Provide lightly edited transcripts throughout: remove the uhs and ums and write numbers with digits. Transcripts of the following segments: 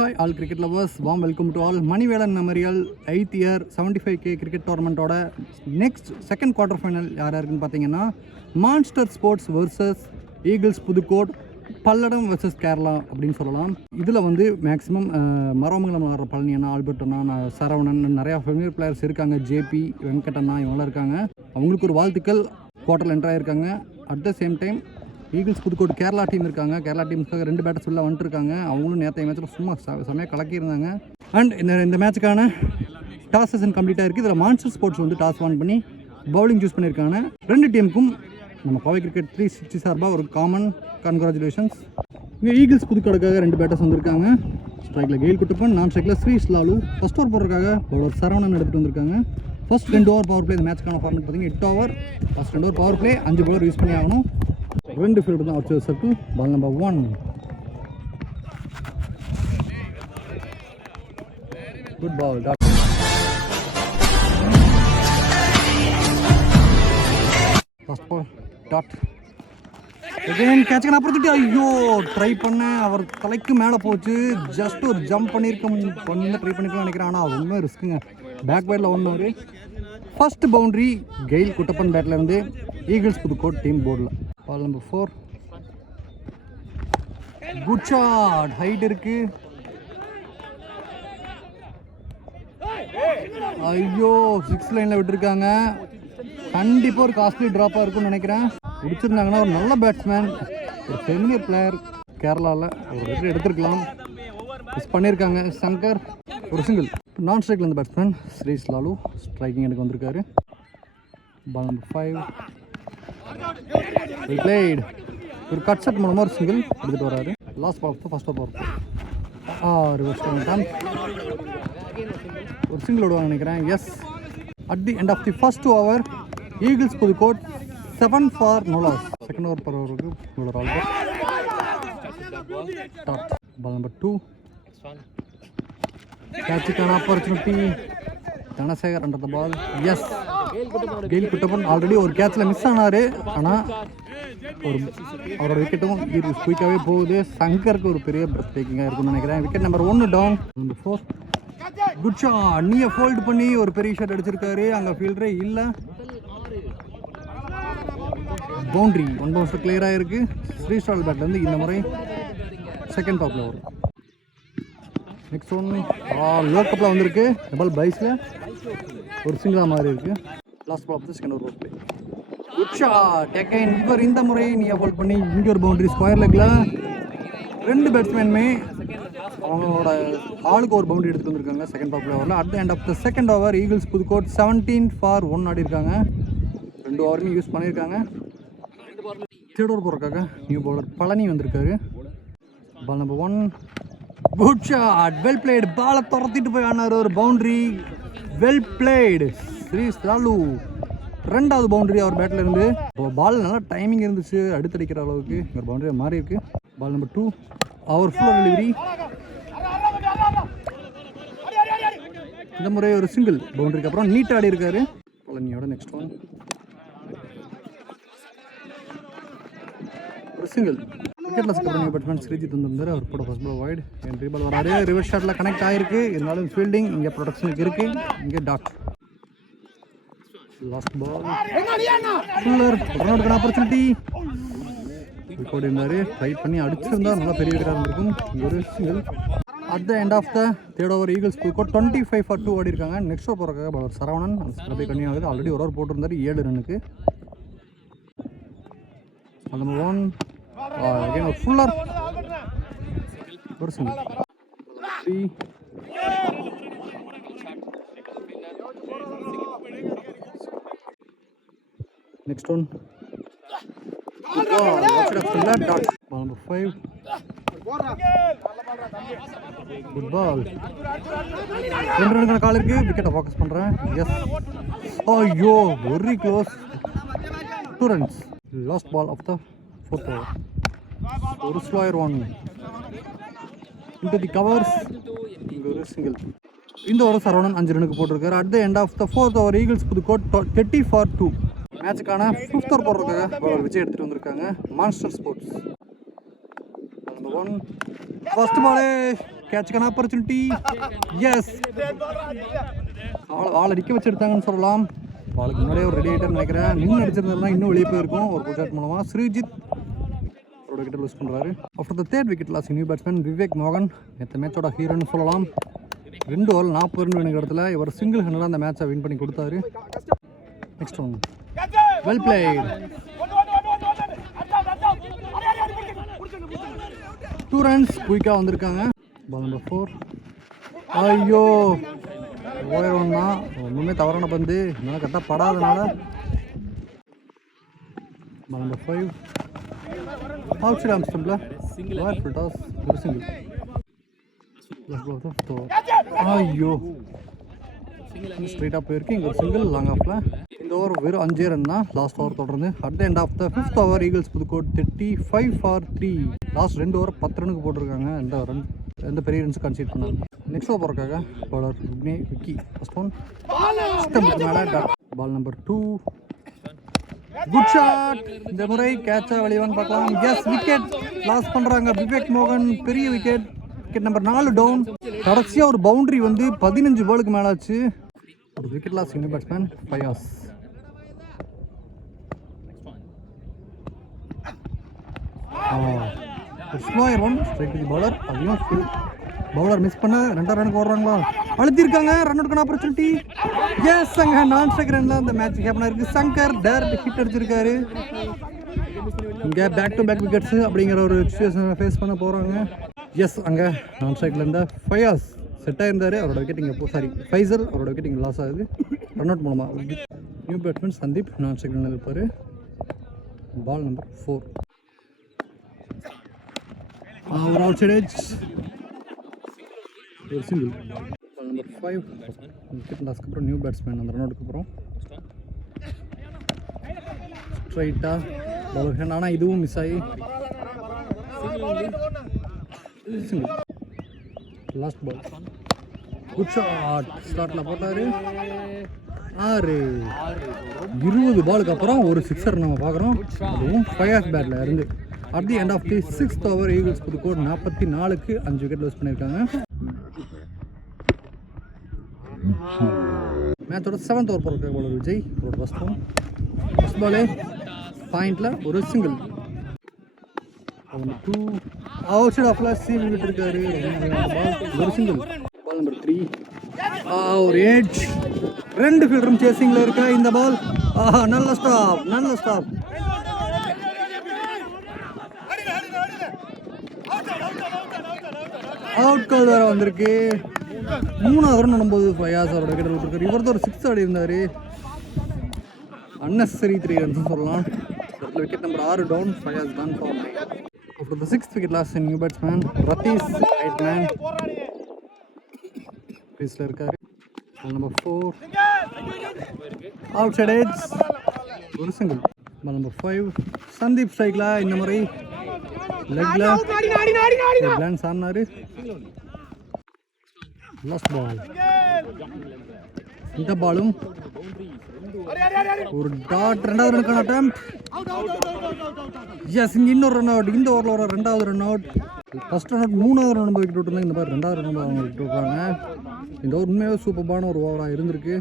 Hi all cricket lovers, warm welcome to all. Manivelan Memorial 8th year 75k cricket tournament oda next second quarter final யாரா இருக்குன்னு பாத்தீங்கன்னா monster sports versus eagles Pudukkottai Palladam versus Kerala அப்படின்னு சொல்லலாம். இதில் வந்து maximum Maramangalam வர பழனி அண்ணா, ஆல்பர்ட் அண்ணா, சரவணன், நிறையா ஃபெமிலியர் பிளேயர்ஸ் இருக்காங்க. ஜேபி, வெங்கடண்ணா இவங்களாம் இருக்காங்க. அவங்களுக்கு ஒரு வாழ்த்துக்கள். குவார்ட்டரில் என்ட்ரு ஆகிருக்காங்க. At the same time eagles Pudukkottai Kerala team இருக்காங்க. கேரளா டீமுக்காக 2 பேட்டர்ஸ் உள்ள வந்துட்டுருக்காங்க. அவங்களும் நேற்றைய மேட்ச்சில் சும்மா செம்மையாக கலக்கியிருந்தாங்க. அண்ட் இந்த மேட்சுக்கான டாஸ் செஷன் கம்ப்ளீட்டாக இருக்குது. இதில் மான்ஸ்டர் ஸ்போர்ட்ஸ் வந்து டாஸ் ஆன் பண்ணி பவுலிங் சூஸ் பண்ணியிருக்காங்க. 2 டீமுக்கும் நம்ம கோவை கிரிக்கெட் 360 சார்பாக ஒரு காமன் கங்க்ராச்சுலேஷன்ஸ். இங்கே ஈகிள்ஸ் புதுக்கோடுக்காக 2 பேட்டர்ஸ் வந்திருக்காங்க. ஸ்ட்ரைக்கில் கெயில் குட்டப்பன், நான் ஸ்ட்ரைக்கில் ஸ்ரீஸ்லாலு. ஃபர்ஸ்ட் ஓவர் போடுறதுக்காக பவுலர் சரவணன் எடுத்துகிட்டு வந்திருக்காங்க. First 2 over power play. இந்த மேட்ச்க்கான ஃபார்மேட் பார்த்தீங்கன்னா 8 over. First 2 over power play, 5 bowler use பண்ணி ஆகணும். 2 ஃபீல்டு தான் out circle. Ball number 1. Good ball. First ball dot. Again கேட்சுக்கு ஆப்பர்ச்சுனிட்டி. ஐயோ, ட்ரை பண்ணேன், அவர் தலைக்கு மேலே போச்சு. ஜஸ்ட் ஒரு ஜம்ப் பண்ணியிருக்கோம், ட்ரை பண்ணிக்கலாம் நினைக்கிறேன். ஆனால் ரொம்ப ரிஸ்க்குங்க. பேக் பேட்டில் 1 over. First boundary Gail Kuttappan பேட்டில் இருந்து ஈகிள்ஸ் புதுக்கோட் டீம் போர்டில். Ball number 4. Good shot. Height இருக்கு. ஐயோ, 6 லைனில் விட்டுருக்காங்க. கண்டிப்பாக ஒரு காஸ்ட்லி ட்ராப்பாக இருக்கும்னு நினைக்கிறேன். பிடிச்சிருந்தாங்கன்னா ஒரு நல்ல பேட்ஸ்மேன், ஒரு ஃபெமிலியர் பிளேயர் கேரளாவில் ஒரு விக்கெட் எடுத்துருக்கலாம். மிஸ் பண்ணியிருக்காங்க. சங்கர் ஒரு சிங்கிள். நான் ஸ்ட்ரைக்கில் இருந்த பேட்ஸ்மேன் ஸ்ரீஸ்லாலு ஸ்ட்ரைக்கிங் எடுக்க வந்திருக்காரு. Ball number 5. பிளேட். ஒரு கட் ஷாட் மூலமாக ஒரு சிங்கிள் எடுத்துகிட்டு வராரு. Last ball first over. Reverse பண்ணிட்டான். ஒரு சிங்கிள் விடுவாங்க நினைக்கிறேன். Yes. At the end of the first over Eagles Pudukkottai 7 for no loss. Second over per ஓவருக்கு இவ்வளோ ஆல் டாட். Ball number 2. கேட்சுக்கான opportunity Dhanasekar under the ball. Yes. Gail Kuttappan already ஒரு கேட்சில் miss ஆனார். ஆனால் அவரோட விக்கெட்டும் குயிக்காகவே போகுது. சங்கருக்கு ஒரு பெரிய பிரேக் டேக்கிங்காக இருக்கும்னு நினைக்கிறேன். Wicket number 1 down. Number 4. Good shot. நீயை ஃபோல்டு பண்ணி ஒரு பெரிய ஷாட் அடிச்சிருக்காரு. அங்கே ஃபீல்டரே இல்லை. பவுண்ட்ரி 1 பவுன்ஸ் கிளியராக இருக்குது. ஸ்ரீஸ்டால் பேட்லேருந்து இந்த முறை செகண்ட் டாப்பில் வரும். நெக்ஸ்ட் ஒன்று லோ கப்பில் வந்திருக்கு. டபுள் பைஸில் ஒரு சிங்கிளாக மாதிரி இருக்குது. Last ball of second over play. Good shot. Again இவர் இந்த முறை நீயை ஹோல்ட் பண்ணி இங்கே ஒரு பவுண்டரி ஸ்கொயர் லெக்கில் 2 பேட்ஸ்மேனுமே அவங்களோட ஆளுக்கு ஒரு பவுண்டரி எடுத்துகிட்டு வந்திருக்காங்க செகண்ட் பால் ஓவரில். At the end of the second over Eagles Pudukkottai 17 for 1 ஆடி இருக்காங்க. 2 ஓவருமே யூஸ் பண்ணியிருக்காங்க. தேர்ட் ஓவர் போடுறதுக்காக நியூ பவுலர் பழனி வந்திருக்காரு. Ball number 1. Good shot. Well played. பாலை துரத்திட்டு போய் ஆனார். ஒரு பவுண்டரி. Well blade. ஸ்ரீஸ்லாலு 2வது பவுண்டரி அவர் பேட்டில் இருந்து. பால் நல்லா டைமிங் இருந்துச்சு, அடுத்தடிக்கிற அளவுக்கு ஒரு பவுண்டரி மாறி இருக்கு. Ball number 2. அவர் ஃபுல் டெலிவரி. இந்த முறை ஒரு சிங்கிள் பவுண்டரிக்கு அப்புறம் நீட் ஆடி இருக்காரு பழனியோட. நெக்ஸ்ட் ஒன் ஒரு சிங்கிள். விக்கெட்ல ஸ்கோரிங் பேட்ஸ்மேன் ஸ்ரீஜித் வந்திருந்தாரு. அவர் கூட first ball wide. Entry ball வராரு. ரிவர்ஸ் ஷாட்டில் கனெக்ட் ஆகிருக்கு. இருந்தாலும் ஃபீல்டிங் இங்கே ப்ரொடக்ஷனுக்கு இருக்குது. இங்கே dot. Last ball fuller run out opportunity போட்டு இருந்தார். ட்ரை பண்ணி அடிச்சிருந்தா நல்லா பெரிய விக்கெட்டாக இருந்திருக்கும். இங்கே ஒரு single. At the end of the third over Eagles Pudukkottai 25 for 2 ஆடி இருக்காங்க. நெக்ஸ்ட் ஓவர் போகிறக்காக பவர் சரவணன் அப்படியே கன்னியூ ஆகுது. ஆல்ரெடி ஒரு ஓவர் போட்டிருந்தாரு 7 ரன்னுக்கு. நம்பர் 1. அகைன் ஒரு ஃபுல்லர் ஒரு single. 3. Next one dot. Ball number 5. Good ball. 2 ரன்னுக்கான கால் இருக்கு. விக்கெட்டை ஃபோக்கஸ் பண்ணுறேன். எஸ். ஐயோ, very close. 2 runs. Last ball of the 4th over. ஒரு ஸ்லோயர் 1 into the covers. இங்கே ஒரு சிங்கிள். இந்த ஓவர் சரவணன் 5 ரன்னுக்கு போட்டிருக்காரு. At the end of the 4th over Eagles Pudukkottai 30 for 2. மேட்சுக்கான 5th ஓவர் போடுறதுக்காக விஜய் எடுத்துகிட்டு வந்திருக்காங்க மான்ஸ்டர் ஸ்போர்ட்ஸ். நம்பர் 1. ஃபர்ஸ்ட் பாலே கேட்சுக்கான ஆப்பர்ச்சுனிட்டி. எஸ், ஆள் அடிக்க வச்சு எடுத்தாங்கன்னு சொல்லலாம். பாலுக்கு முன்னாடியே ஒரு ரெடி ஆகிட்டார்னு நினைக்கிறேன். நின்று அடிச்சிருந்தா இன்னும் வெளியே போயிருக்கும். ஒரு புஷாட் மூலமாக ஸ்ரீஜித் ஒரு விக்கெட் லூஸ் பண்ணுறாரு. After the third wicket loss new batsman Vivek மோகன். நேற்று மேட்சோட ஹீரோன்னு சொல்லலாம். 2 ஓவர் 40 ரன் வேணுங்கிற இடத்துல இவர் சிங்கிள் ஹேண்டடாக அந்த மேட்சை வின் பண்ணி கொடுத்தாரு. Next one well played. 2 runs குயிக்காக வந்திருக்காங்க. Ball number 4. ஐயோ, ஓவர் ஒன்னா ஒன்றுமே தவறான பந்து, இதனால் கரெக்டாக படாதனால. பால் நம்பர் 5 அவுட் சைட் ஆம் ஸ்டம்பில் ஃபுல் டாஸ், ஒரு சிங்கிள். ஐயோ, ஸ்ட்ரைட்டாக போயிருக்கு. இங்கே ஒரு சிங்கிள் லாங் ஆஃபில். இந்த ஓவர் வெறும் 5 ரன் தான் லாஸ்ட் ஓவர் தொடர்ந்து. At the end of the 5th over Eagles Pudukkottai 35 for 3. Last 2 over 10 ரனுக்கு போட்டிருக்காங்க. எந்த பெரிய ரன்ஸ் கன்சீட் பண்ணாங்க. நெக்ஸ்ட் ஓவருக்காக பவுலர் விக்கி. ஃபர்ஸ்ட் ஒன் ஸ்டம்புக்கு மேலே dot. Ball number 2 good shot. இந்த முறை கேட்சா வெளியவான்னு பார்க்கலாம். எஸ், விக்கெட் லாஸ் பண்ணுறாங்க விவேக் மோகன். பெரிய விக்கெட். Wicket number 4 down. கடைசியாக ஒரு பவுண்டரி வந்து 15 பாலுக்கு மேலே ஆச்சு. ஒரு wicket loss new batsman Fayaz. Slower one strike to bowler. அதையும் ஃபுல் பவுலர் மிஸ் பண்ண 2 ரனுக்கு ஓடுறாங்களா, அழுத்திருக்காங்க. ரன் அவுட்கான ஆப்பர்ச்சுனிட்டி. எஸ், அங்கே நான் ஸ்ட்ரைக் ரன்ல அந்த மேட்ச் ஹேப்பன் ஆயிருக்கு. சங்கர் டேரக்ட் ஹிட் அடிச்சிருக்காரு. இங்கே பேக் டு பேக் விக்கெட்ஸ் அப்படிங்கிற ஒரு சுச்சுவேஷனை ஃபேஸ் பண்ண போகிறாங்க. எஸ், அங்கே நான் ஸ்ட்ரைக்கில் இருந்த ஃபயாஸ் செட் ஆயிருந்தார். அவரோட விக்கெட் இங்கே ஃபைசல் அவரோட விக்கெட் இங்கே லாஸ் ஆகுது ரன் அவுட் மூலமாக. நியூ பேட்ஸ்மேன் சந்தீப் நான் ஸ்ட்ரைக்கில் இருப்பார். பால் நம்பர் 4 ஒரு அவுட் சைட் எட்ஜ், ஒரு சிங்கிள். பால் நம்பர் 5 விக்கெட் லாஸ்க்கு அப்புறம் நியூ பேட்ஸ்மேன் அந்த ரன் அவுட்டுக்கு அப்புறம் ஸ்ட்ரைட்டாக பவுலர் ஹேண்ட். ஆனால் இதுவும் மிஸ் ஆகி single. Last ball good shot. ஸ்லாட்டில் போட்டார். 20 பாலுக்கு அப்புறம் ஒரு சிக்ஸர் நம்ம பார்க்குறோம். அதுவும் ஃபயாஸ் பேட்டில் இருந்து. At the end of the 6th over Eagles Pudukkottai 44க்கு 5 விக்கெட் லூஸ் பண்ணியிருக்காங்க. மேட்சோட 7th ஓவர் போகிற பவுலர் விஜய். ஒரு ஃபர்ஸ்ட் பாலே பாயிண்டில் ஒரு சிங்கிள். 2 அவுட் சைட் ஆஃப்ல சீவி விட்டுருக்காரு. ஒரு சிங்கிள். பால் நம்பர் 3 ஒரு எட்ஜ். 2 ஃபீல்டரும் சேசிங்கில் இருக்கா இந்த பால். நல்ல ஸ்டாப். அவுட் கால் வேறு வந்திருக்கு. 3வது ரன் நம்பும்போது ஃபயாஸ் அவரோட விக்கெட் விட்டுருக்காரு. இவர் ஒரு 6 ஆடி இருந்தார். unnecessary 3 runs சொல்லலாம். Wicket number 6 down. ஃபயாஸ் தான் for 9. After the 6th wicket loss in new batsman Ratis right man creaseல இருக்காரு. Ball number 4 outside edge ஒரு சிங்கிள். Ball number 5 சந்தீப் ஸ்ட்ரைக்ல இந்த முறை லெக்ல கிளான்ஸ் ஆனாரு. Last ball. இந்த பாலும் ஒரு டாட். 2வது ரனுக்கான அட்டெம்ப்ட். எஸ், இங்கே இன்னொரு ரன் அவுட். இந்த ஓவரில் வர 2வது run out. First run out 3வது ரன் விக்கெட் விட்டுருந்தாங்க. இந்த மாதிரி 2வது ரன் அவங்க விக்கெட் விட்டுருக்காங்க. இந்த ஓவர் உண்மையாக சூப்பரான ஒரு ஓவராக இருந்திருக்கு.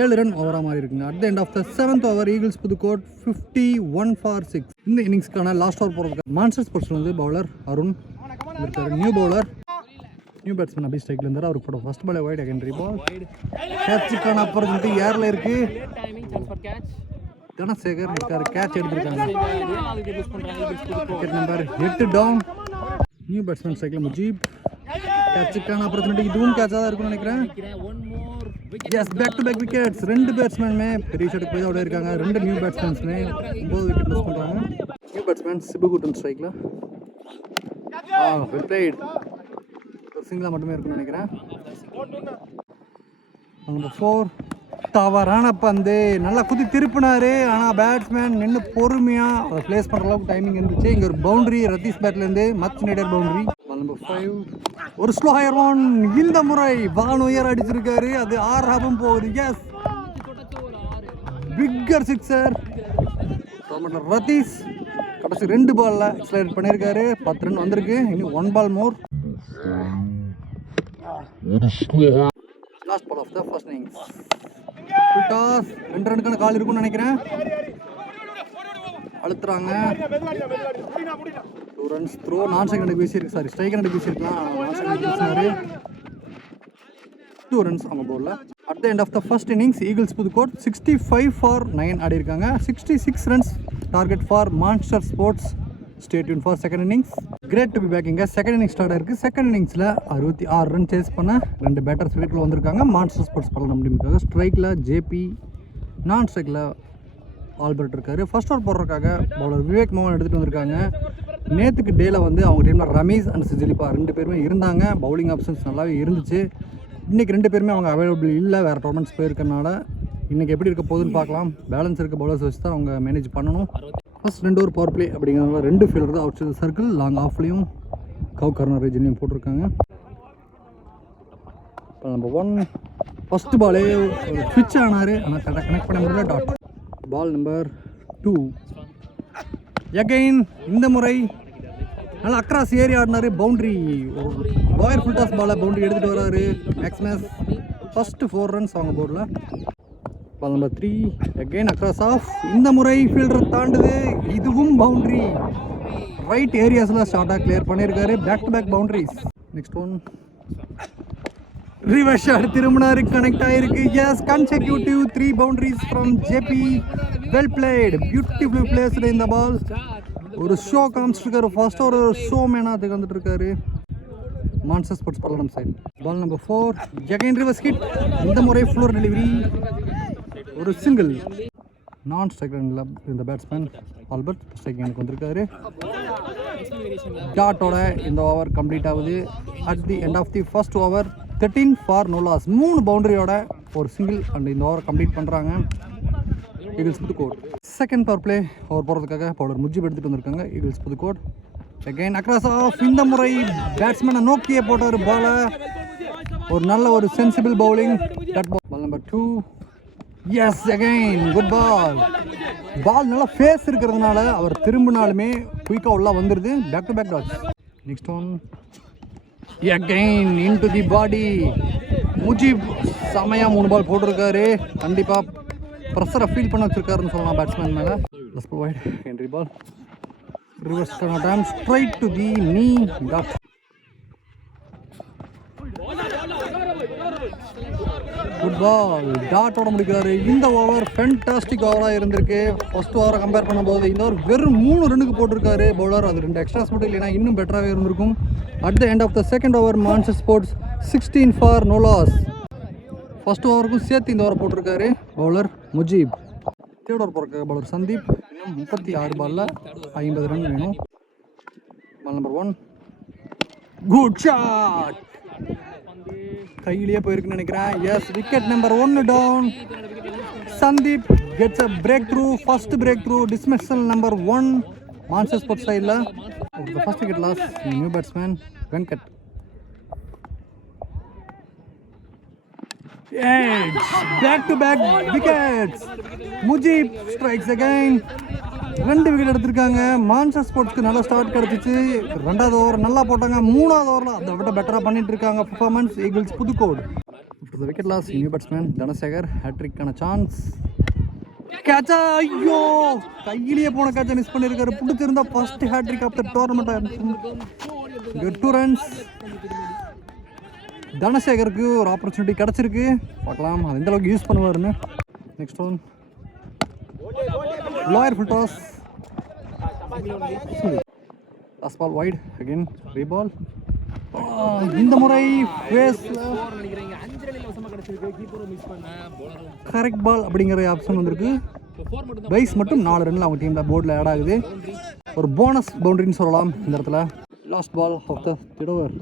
7 ரன் ஓவராக மாறி இருக்குங்க. At the end of the 7th over Eagles Pudukkottai 51 for 6. இந்த இன்னிங்ஸ்க்கான லாஸ்ட் ஓவர் போகிறதுக்கு மான்ஸ்டர் ஸ்போர்ட்ஸில் வந்து பவுலர் அருண் இருக்காரு. New bowler new batsman Abhi ஸ்ட்ரைக்கில் இருந்தார். அவருக்கு போட first ball wide secondary ball. கேட்சுக்கான ஆப்பர்ச்சுனிட்டி ஏரில் இருக்குது. தனசேகர் இருக்காரு. கேட்ச் எடுத்திருக்காங்க. Wicket number 8 down. New batsman ஸ்ட்ரைக்கில் முஜீப். கேட்சுக்கான ஆப்பர்ச்சுனிட்டி. இதுவும் கேட்சாக தான் இருக்குன்னு நினைக்கிறேன். Yes, back to back wickets. 2 பேட்ஸ்மேனுமே பெரிய ஷாட்டுக்கு போய் அவுட் இருக்காங்க. 2 நியூ பேட்ஸ்மேன்ஸுமே 9 விக்கெட் லூஸ் பண்ணுறாங்க. நியூ பேட்ஸ்மேன் சிபுகுட்டன் ஸ்ட்ரைக்கில். Well plate. ஒரு சிங்கிளாக மட்டுமே இருக்குன்னு நினைக்கிறேன். நம்பர் 4 தவறான பந்து. நல்லா குதி திருப்பினாரு. ஆனால் பேட்ஸ்மேன் நின்று பொறுமையாக அதை பிளேஸ் பண்ணுற அளவுக்கு டைமிங் இருந்துச்சு. இங்கே ஒரு பவுண்டரி ரத்தீஷ் பேட்லேருந்து மச் நீடர் பவுண்டரி. நம்பர் 5 ஒரு ஸ்லோயர் ஒன். இந்த முறை பால் உயர் அடிச்சிருக்காரு. அது 6 போகுது. S, bigger sixer. ரத்தீஷ் கடைசி 2 பாலில் எக்ஸலரேட் பண்ணியிருக்காரு. 10 ரன் வந்திருக்கு. இனி 1 ball more. Last ball of the first innings. Toss 2 ரன்னுக்கான கால் இருக்கும்னு நினைக்கிறேன். அழுத்துறாங்க. 2 runs த்ரோ. நான் செகண்ட் பேசியிருக்கு, சாரி ஸ்ட்ரைக்கர் பேசியிருக்கலாம். நான் செகண்ட் பேசினாரு. 2 runs அவங்க போர்டில். At the end of the first innings Eagles Pudukkottai 65 for 9 ஆடி இருக்காங்க. 66 runs target for Monster sports. Stay tune for second innings. Great to be back. இங்கே second innings start ஆயிருக்கு. Second இன்னிங்ஸில் 66 run chase பண்ண 2 batters வீட்டில் வந்திருக்காங்க மான்ஸ்டர் ஸ்போர்ட்ஸ் பல்லம் டீமுக்காக. ஸ்ட்ரைக்கில் JP, நான் ஸ்ட்ரைக்கில் ஆல்பர்ட் இருக்காரு. ஃபர்ஸ்ட் ஓவர் போடுறதுக்காக பவுலர் விவேக் மோகன் எடுத்துகிட்டு வந்திருக்காங்க. நேற்றுக்கு டேயில் வந்து அவங்க டீமில் ரமேஷ் அண்ட் சிஜிலிப்பா 2 பேருமே இருந்தாங்க. பவுலிங் ஆப்ஷன்ஸ் நல்லாவே இருந்துச்சு. இன்றைக்கி 2 பேருமே அவங்க அவைலபிள் இல்லை, வேறு டோர்னமெண்ட்ஸ் போயிருக்கனால. இன்றைக்கி எப்படி இருக்க போகுதுன்னு பார்க்கலாம். பேலன்ஸ் இருக்க பவுலர்ஸ் வச்சு தான் அவங்க மேனேஜ் பண்ணணும். ஃபர்ஸ்ட் 2 ஓவர் பவர் பிளே அப்படிங்கிறதுனால 2 ஃபீல்டர் தான் அவுட் சைட் சர்க்கிள் லாங் ஆஃப்லேயும் கவ் கார்னர் ரீஜன்லையும் போட்டிருக்காங்க. இப்போ நம்பர் 1 ஃபஸ்ட்டு பாலே ஒரு ஸ்விட்ச் ஆனார், ஆனால் கரெக்டாக கனெக்ட் பண்ண முடியல. டாட். Ball number 2 again. இந்த முறை நல்லா அக்ராஸ் ஏறி ஆடினார். பவுண்ட்ரி, லாயர் ஃபுல் டாஸ் பாலை பவுண்ட்ரி எடுத்துகிட்டு வராரு மேக்ஸ்மேஸ். ஃபஸ்ட்டு 4 runs அவங்க போர்டில். Ball number 3 again across off. இந்த முறை ஃபீல்டர் தாண்டுது. இதுவும் பவுண்ட்ரி. ரைட் ஏரியாஸில் ஷார்ட்டாக கிளியர் பண்ணியிருக்காரு. Back to back boundaries. Next one reverse shot திரும்பினாரு, கனெக்ட் ஆகிருக்கு. Yes, consecutive 3 boundaries from JP. Well played, beautifully placed இந்த பால். ஒரு ஷோ காமிச்சிருக்காரு. ஃபர்ஸ்ட் ஒரு ஷோ மேனாக திகழ்ந்துட்டு இருக்காரு Monster sports Palladam side. Ball number 4 again reverse hit. இந்த முறை ஃப்ளோர் டெலிவரி, ஒரு சிங்கிள். நான் ஸ்ட்ரைக்கரில் இந்த பேட்ஸ்மேன் ஆல்பர்ட் ஸ்ட்ரைக்கிங்க்கு வந்திருக்காரு. டாட்டோட இந்த ஓவர் கம்ப்ளீட் ஆகுது. At the end of the first over 13 for no loss. 3 பவுண்டரியோட ஒரு சிங்கிள் அண்ட் இந்த ஓவர் கம்ப்ளீட் பண்ணுறாங்க Eagles Pudukkottai. Second power play over போகிறதுக்காக பவுலர் முஜிப் எடுத்துகிட்டு வந்திருக்காங்க Eagles Pudukkottai. Again across off. இந்த முறை பேட்ஸ்மேனை நோக்கியே போட்ட ஒரு பாலை, ஒரு நல்ல ஒரு sensible bowling. Dot ball number 2. Yes, again good ball. Ball நல்லா ஃபேஸ் இருக்கிறதுனால அவர் திரும்பினாலுமே குயிக்காக உள்ள வந்துடுது. Back to back dots. Next one again into the body. Mujib செமையாக 3 பால் போட்டிருக்காரு. கண்டிப்பாக ப்ரெஷரை ஃபீல் பண்ண வச்சிருக்காருன்னு சொல்லலாம் பேட்ஸ்மேன் மேலே. Let's provide entry ball. Reverse time straight to the knee. Dot. Good பால். டாட்டோட முடிக்கிறாரு. இந்த ஓவர் ஃபென்டாஸ்டிக் ஓவராக இருந்திருக்கு. ஃபர்ஸ்ட் ஓவரை கம்பேர் பண்ணும்போது இந்த ஓவர் வெறும் 3 ரன்னுக்கு போட்டிருக்காரு பவுலர். அது 2 எக்ஸ்ட்ராஸ் மட்டும் இல்லைன்னா இன்னும் பெட்டராகவே இருந்திருக்கும். At the end of the second over monster sports 16 for no loss. First ஓவருக்கும் சேர்த்து இந்த ஓவரை போட்டிருக்காரு பவுலர் முஜீப். தேர்ட் ஓவர் போடுற பவுலர் சந்தீப். இன்னும் 36 பாலில் 50 ரன் வேணும். Ball number 1 good shot. கையிலேயே போயிருக்குன்னு நினைக்கிறேன். Yes, wicket number 1 down. Sandeep gets a breakthrough. First breakthrough. Dismissal number 1 Monster sports சைடில். First wicket loss. New batsman Venkat. Back to back wickets. Mujeeb strikes again. 2 wicket எடுத்திருக்காங்க. Monster ஸ்போர்ட்ஸ்க்கு நல்ல start கிடச்சிச்சு. 2வது over நல்லா போட்டாங்க. 3வது ஓவரில் அதை விட பெட்டராக பண்ணிட்டு இருக்காங்க performance Eagles Pudukkottai. After the wicket loss new batsman Dhanasekar. ஹேட்ரிக்கான சான்ஸ். கேட்சா, ஐயோ, கையிலேயே போன கேட்சை மிஸ் பண்ணியிருக்காரு. பிடிச்சிருந்தா first hattrick of the tournament. 2 runs. தனசேகருக்கு ஒரு ஆப்பர்ச்சுனிட்டி கிடச்சிருக்கு. பார்க்கலாம் அது எந்த அளவுக்கு யூஸ் பண்ணுவாருன்னு. Next one lower full toss. Last ball wide. Again reball. இந்த முறை கரெக்ட் பால் அப்படிங்கிற ஆப்ஷன் வந்திருக்கு. பைஸ் மட்டும் 4 ரன்ல அவங்க டீமில் போர்டில் ஆட் ஆகுது. ஒரு போனஸ் பவுண்டரின்னு சொல்லலாம் இந்த இடத்துல. Last ball of the third over.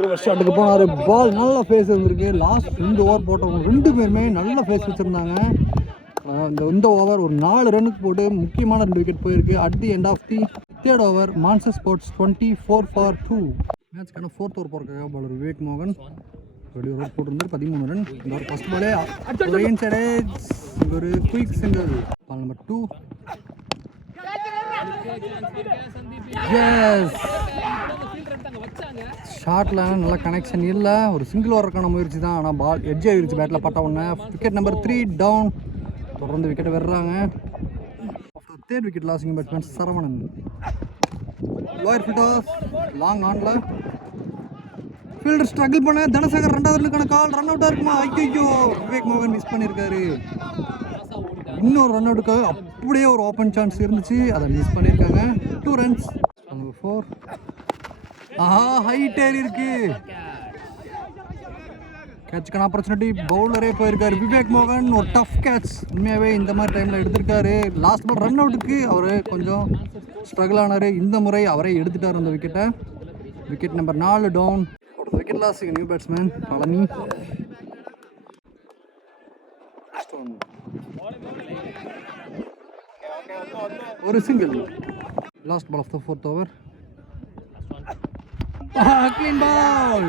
Reverse ஷாட்டுக்கு போனார். பால் நல்ல ஃபேஸ் இருந்திருக்கு. லாஸ்ட் 2 ஓவர் போட்டவங்க 2 பேருமே நல்ல ஃபேஸ் வச்சுருந்தாங்க. இந்த ஓவர் ஒரு 4 ரன்னுக்கு போட்டு முக்கியமான 2 விக்கெட் போயிருக்கு. At the end of the third over monster sports 24 for 2. மேட்ச்க்கான 4th ஓவர் போகிறதுக்காக பாலர் விவேக் மோகன் ஒரு ஓவர் போட்டிருந்தார். 13 ரன். இந்த ஒரு ஃபர்ஸ்ட் பாலே ஒரு இன்சைட் எட்ஜ், ஒரு quick single. Ball number 2 yes, ஷாட்டில் நல்ல கனெக்ஷன் இல்லை, ஒரு சிங்கிள் ஓவருக்கான முயற்சி தான். ஆனால் பால் எட்ஜ் ஆகிருச்சு பேட்டில் பட்ட உடனே. Wicket number 3 down. தொடர்ந்து விக்கெட்டை வெறுறாங்க. Third wicket losing batsman Saravanan. Lower fielders long ஆனில் ஃபீல்டர் ஸ்ட்ரகிள் பண்ண. தனசேகர் ரெண்டாவது ரன்னுக்கான கால். ரன் அவுட்டாக இருக்குமா? ஐயோ, விவேக் மோகன் மிஸ் பண்ணியிருக்காரு. இன்னொரு ரன் அவுட்டுக்கு அப்படியே ஒரு ஓப்பன் சான்ஸ் இருந்துச்சு, அதை மிஸ் பண்ணியிருக்காங்க. 2 runs. 4. ஆஹா, ஹைட் ஏறி இருக்கு. கேட்சுக்கான ஆப்பர்ச்சுனிட்டி. பவுலரே போயிருக்காரு விவேக் மோகன். ஒரு டஃப் கேட்ச் உண்மையாகவே இந்த மாதிரி டைமில் எடுத்திருக்காரு. லாஸ்ட் பால் ரன் அவுட்டுக்கு அவர் கொஞ்சம் ஸ்ட்ரகிள் ஆனார். இந்த முறை அவரே எடுத்துட்டார் அந்த விக்கெட்டை. Wicket number 4 down. Wicket loss new batsman Palani. ஒரு single. Last ball of the 4th over. Clean ball.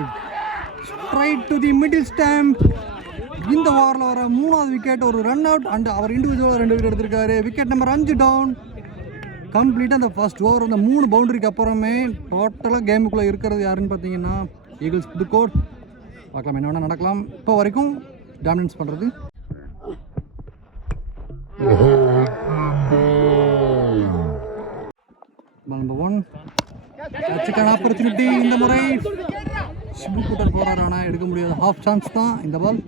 Straight to the middle stump. இந்த ஓவரில் வர 3வது விக்கெட். ஒரு ரன் அவுட் அண்ட் அவர் இண்டிவிஜுவலாக 2 விக்கெட் எடுத்திருக்காரு. Wicket number 5 down. கம்ப்ளீட்டாக அந்த ஃபர்ஸ்ட் ஓவர் அந்த 3 பவுண்டரிக்கு அப்புறமே டோட்டலாக கேமுக்குள்ளே இருக்கிறது யாருன்னு பார்த்தீங்கன்னா ஈகிள்ஸ் புதுக்கோட். பார்க்கலாம் என்ன வேணால் நடக்கலாம். இப்போ வரைக்கும் டாமினன்ஸ் பண்ணுறது. நம்பர் 1 கேட்சுக்கான ஆப்பர்ச்சுனிட்டி. இந்த முறை ஷிபு கூட்டர் போகிறார், ஆனால் எடுக்க முடியாது. ஹாஃப் சான்ஸ் தான் இந்த பால்.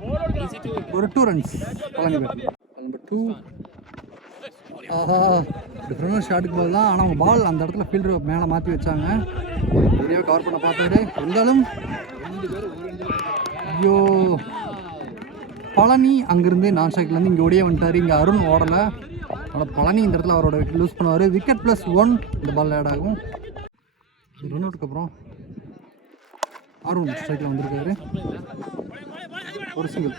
ஒரு 2 runs. பழனி பேட். நம்பர் 2. ஆஹா, டிஃப்ரெண்டான ஷாட்டுக்கு பால் தான், ஆனால் அவங்க பால் அந்த இடத்துல ஃபீல்டர் மேலே மாற்றி வச்சாங்க. பெரிய கவர் பண்ண பார்த்தாரு. இருந்தாலும் ஐயோ, பழனி அங்கேருந்து நான் ஸ்ட்ரைக்லேருந்து இங்கே ஓடியே வந்துட்டார். இங்கே அருண் ஓடலை. ஆனால் பழனி இந்த இடத்துல அவரோட விக்கெட் லூஸ் பண்ணுவார். விக்கெட் +1 இந்த பால் ஆட் ஆகும். ரன் அவுட்டுக்கு அப்புறம் அருண் ஸ்ட்ரைக்கில் வந்திருக்காரு. ஒரு சிங்கிள்.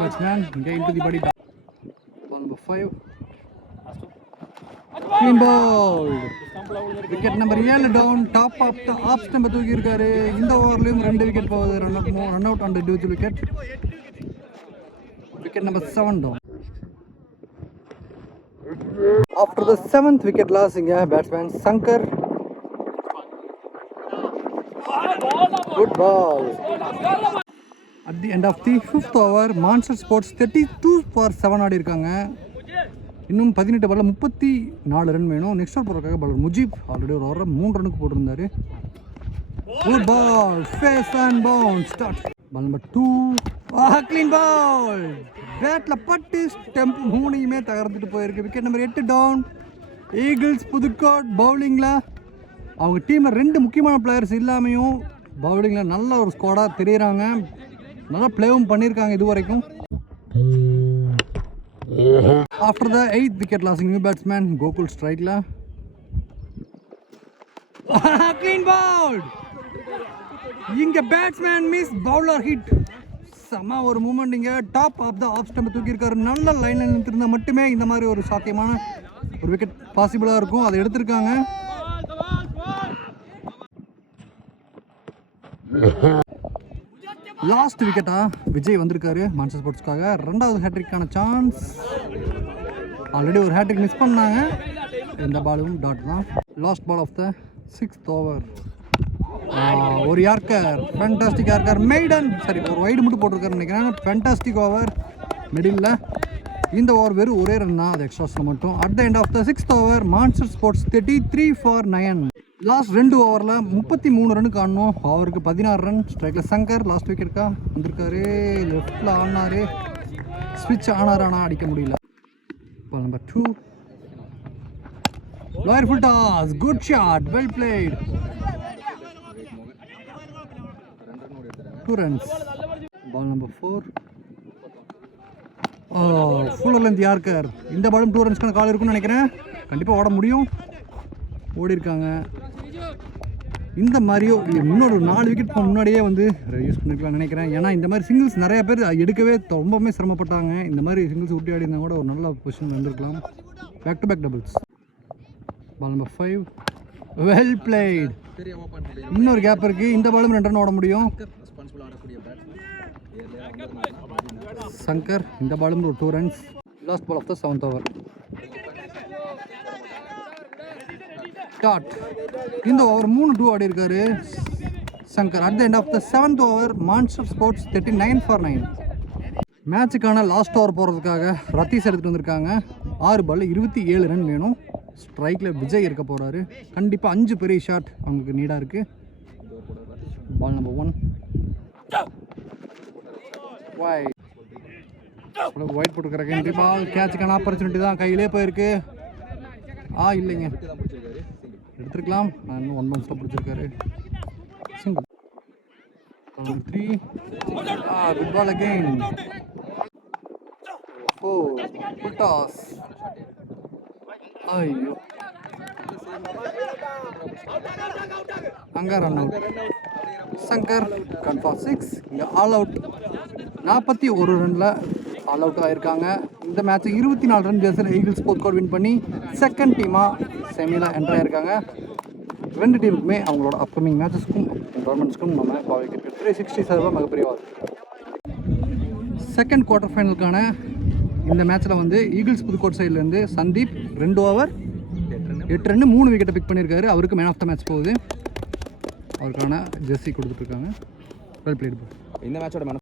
பேட்ஸ்மேன் இங்கே into the body. Ball number 5. Clean ball. Wicket number 7 down. Top of the off ஸ்டம்பை தூக்கி இருக்காரு. இந்த ஓவர்லையும் 2 விக்கெட் போகுது. Run out and individual wicket. Wicket number 7 down. After the 7th wicket loss, batsman Sankar. Good ball. At the end of the 5th over, Monster Sports 32 for 7 ஆடி இருக்காங்க. இன்னும் 18 பால்ல 34 run வேணும். நெக்ஸ்ட் ஓவர் போறதுக்காக பாலர் Mujeeb already ஒரு ஓவரில் 3 ரன்னுக்கு போட்டிருந்தாரு. Good ball. Face and bounce. Start. Ball number 2. Clean ball. பேட்டில் பட்டு ஸ்டெம்ப் 3யுமே தகர்த்துட்டு போயிருக்கு. Wicket number 8 down. Eagles Pudukkottai பவுலிங்கில் அவங்க டீமில் 2 முக்கியமான பிளேயர்ஸ் இல்லாமையும் பவுலிங்கில் நல்ல ஒரு ஸ்குவாடாக தெரியுறாங்க. நல்லா ப்ளேவும் பண்ணியிருக்காங்க இது வரைக்கும். After the 8th wicket losing new batsman Gokul ஸ்ட்ரைக்கில். க்ளீன் பால். இங்கே பேட்ஸ்மேன் மிஸ், பவுலர் ஹிட். செம்ம ஒரு மூமெண்ட். இங்கே டாப் ஆஃப் த ஆஃப் ஸ்டம்பை தூக்கியிருக்காரு. நல்ல லைனில் நிறுத்திருந்தால் மட்டுமே இந்த மாதிரி ஒரு சாத்தியமான ஒரு விக்கெட் பாசிபிளாக இருக்கும். அதை எடுத்திருக்காங்க. லாஸ்ட் விக்கெட்டா விஜய் வந்திருக்காரு மான்ஸ்டர் ஸ்போர்ட்ஸ்க்காக. 2வது ஹேட்ரிக்கான சான்ஸ். ஆல்ரெடி ஒரு ஹேட்ரிக் மிஸ் பண்ணாங்க. இந்த பாலும் டாட் தான். Last ball of the 6th over. ஒரு யார்க்கர், ஃபேண்டாஸ்டிக் யார்க்கர், மெய்டன். சரி, ஒரு வைடு மட்டும் போட்டிருக்காரு நினைக்கிறேன். Fantastic over middle. இந்த ஓவர் வெறும் ஒரே ரன் தான், அது எக்ஸ்ட்ராஸில் மட்டும். At the end of the 6th over, monster sports 33 for 9. Last 2 ஓவரில் 33 ரன்னுக்கு ஆடணும். ஓவருக்கு 16 ரன். ஸ்ட்ரைக்கில் சங்கர் லாஸ்ட் விக்கெட்டுக்கா வந்திருக்காரு. லெஃப்டில் ஆனார், ஸ்விட்ச் ஆனார், ஆனால் அடிக்க முடியல. Ball number 2. Lower full toss. Good shot, well played. 2 runs. Ball number 4. Fuller length yorker. இந்த பாலும் 2 runsக்கான கால் இருக்குன்னு நினைக்கிறேன். கண்டிப்பாக ஓட முடியும். ஓடி இருக்காங்க. இந்த மாதிரியோ இன்னொரு 4 விக்கெட் முன்னாடியே வந்து யூஸ் பண்ணிருக்கலாம்னு நினைக்கிறேன். ஏன்னா இந்த மாதிரி சிங்கிள்ஸ் நிறைய பேர் எடுக்கவே ரொம்பவுமே சிரமப்பட்டாங்க. இந்த மாதிரி சிங்கிள்ஸ் விட்டு ஆடி இருந்தால் கூட ஒரு நல்ல பொசிஷன் வந்திருக்கலாம். Back to back doubles. Ball number 5. Well played. இன்னொரு கேப் இருக்குது. இந்த பாலும் 2 ரன் ஓட முடியும். சங்கர் இந்த பாலும் ஒரு 2 runs. Last ball of the 7th over. Start. இந்த ஓவர் 3 ஆடி இருக்காரு Shankar. At the end of the 7th over monster sports 39 for 9. மேட்சுக்கான லாஸ்ட் ஓவர் போகிறதுக்காக ரத்தீஸ் எடுத்துகிட்டு வந்திருக்காங்க. 6 பால் 27 ரன் வேணும். ஸ்ட்ரைக்கில் விஜய் இருக்க போகிறாரு. கண்டிப்பாக 5 பெரிய ஷாட் அவங்களுக்கு நீடாக இருக்குது. பால் நம்பர் 1 ஒயிட் போட்டுக்கிற கேண்டி பால். கேட்சுக்கான ஆப்பர்ச்சுனிட்டி தான் கையிலே போயிருக்கு. இல்லைங்க, எடுத்துருக்கலாம். இன்னும் 1 monthஸில் பிடிச்சிருக்காரு. Single. 3 good ball again. 4 full toss. ஐயோ, அங்கே ரன் அவுட். சங்கர் கன்ஃபார்ம் 6. இங்கே ஆல் அவுட். 41 ரனில் ஆல் அவுட் ஆகிருக்காங்க. இந்த மேட்ச் 24 ரன் ஜெர்சியில் ஈகிள்ஸ் ஸ்போர்ட்ஸ் கோட் வின் பண்ணி செகண்ட் டீமாக செமியில் என்ட்ரு ஆகிருக்காங்க. 2 டீமுக்குமே அவங்களோட அப்கமிங் மேட்சஸ்க்கும் டோர்னமெண்ட்ஸ்க்கும் நம்ம பாவை கிரிக்கெட் 360 சார்பாக மிகப்பெரிய வாழ்த்து. செகண்ட் குவார்ட்டர் ஃபைனலுக்கான இந்த மேட்ச்சில் வந்து ஈகிள்ஸ் புதுக்கோட் சைட்லேருந்து சந்தீப் 2 ஓவர் 8 ரன் 3 விக்கெட்டை பிக் பண்ணியிருக்காரு. அவருக்கு மேன் ஆஃப் த மேட்ச் போகுது. அவருக்கான ஜெர்சி கொடுத்துட்ருக்காங்க. Well plate. இந்த மேட்சோட